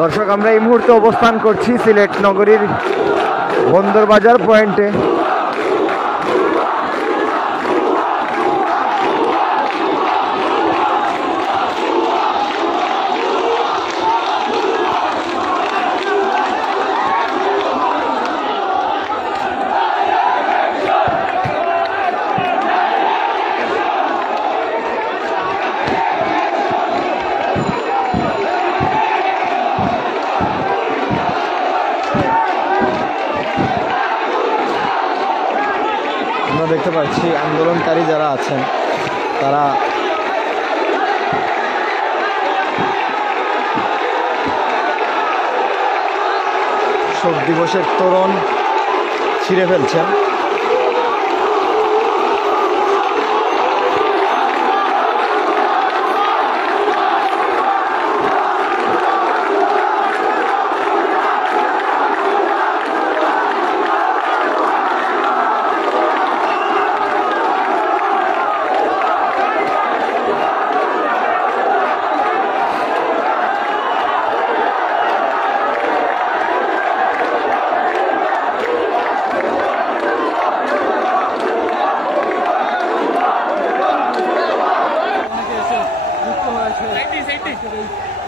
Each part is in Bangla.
দর্শক, আমরা এই মুহূর্তে অবস্থান করছি সিলেট নগরীর বন্দরবাজার পয়েন্টে। আমরা দেখতে পাচ্ছি আন্দোলনকারী যারা আছেন তারা শোক দিবসের তোরণ ছিঁড়ে ফেলছেন।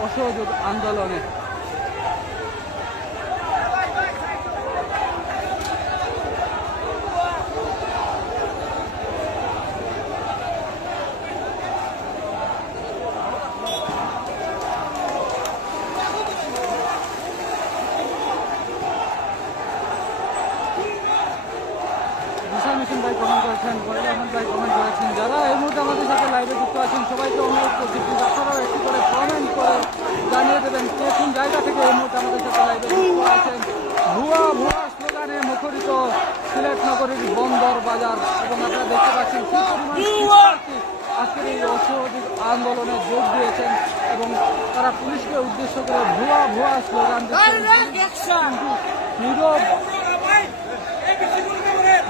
অসহযোগ আন্দোলনে বিশাল মিশন ভাই কমেন্ট করেছেন, বড় আহমেদ ভাই কমেন্ট করেছেন। যারা এই মুহূর্তে আমাদের সাথে লাইভে যুক্ত আছেন সবাইকে অনুরোধ করছি, আপনারাও একটু করে কমেন্ট করে জানিয়ে দেবেন কে কোন জায়গা থেকে এই মুহূর্তে আমাদের সাথে লাইভে যুক্ত আছেন। ভুয়া ভুয়া স্লোগানে মুখরিত সিলেট নগরীর বন্দর বাজার এবং আপনারা দেখতে পাচ্ছেন কি পরিমাণ আজকের এই অসহযোগ আন্দোলনে যোগ দিয়েছেন এবং তারা পুলিশকে উদ্দেশ্য করে ভুয়া ভুয়া স্লোগান দিচ্ছেন, নীরব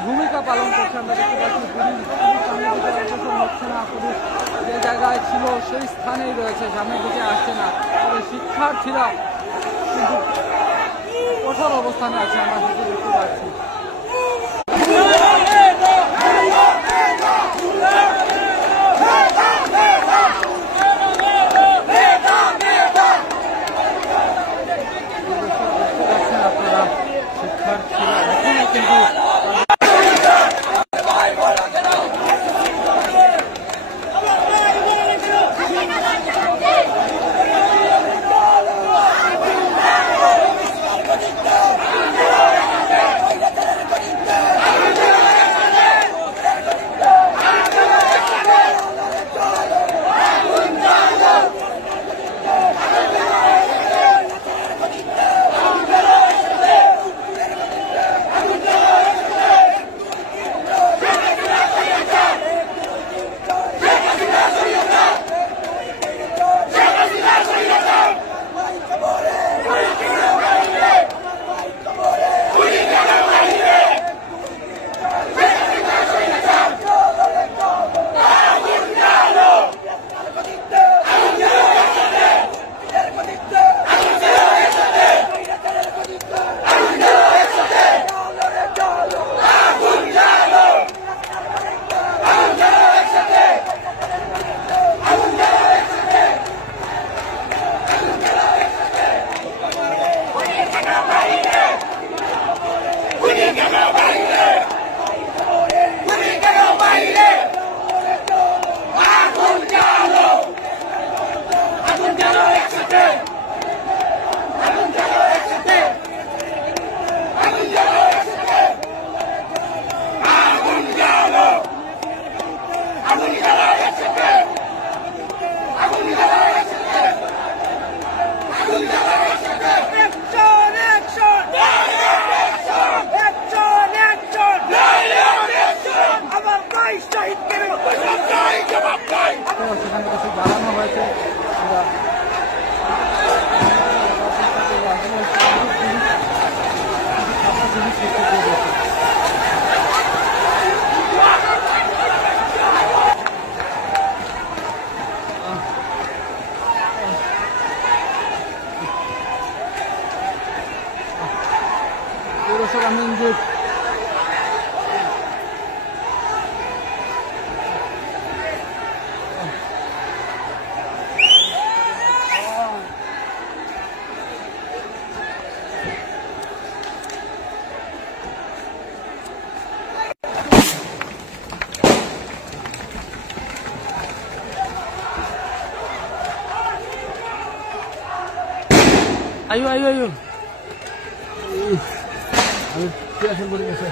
ভূমিকা পালন করছে। আমরা দেখতে পাচ্ছি পুলিশ হচ্ছে না, পুলিশ যে জায়গায় ছিল সেই স্থানেই রয়েছে, সামনের দিকে আসছে না। তবে শিক্ষার্থীরা কিন্তু কঠোর অবস্থানে আছে, আমরা সেটা দেখতে পাচ্ছি। আপনারা শিক্ষার্থীরা এখনো কিন্তু তামিমজিৎ। আয়ু আয়ু আয়ু আমি টেনশন করে গেছে।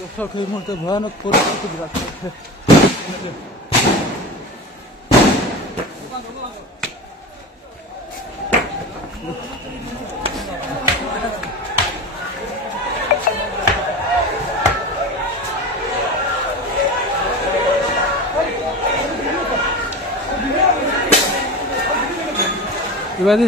দর্শক এই মুহূর্তে ভয়ানক পরিস্থিতি বিরাজ করছে। এবারে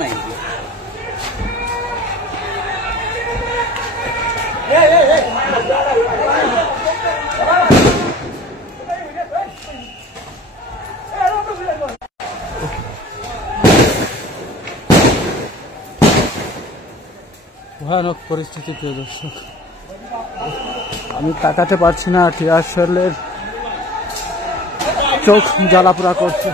নাই ভয়ানক পরিস্থিতি। প্রিয় দর্শক, আমি তাকাতে পারছি না, টিয়ার শেলের চোখ জ্বালাপোড়া করছে।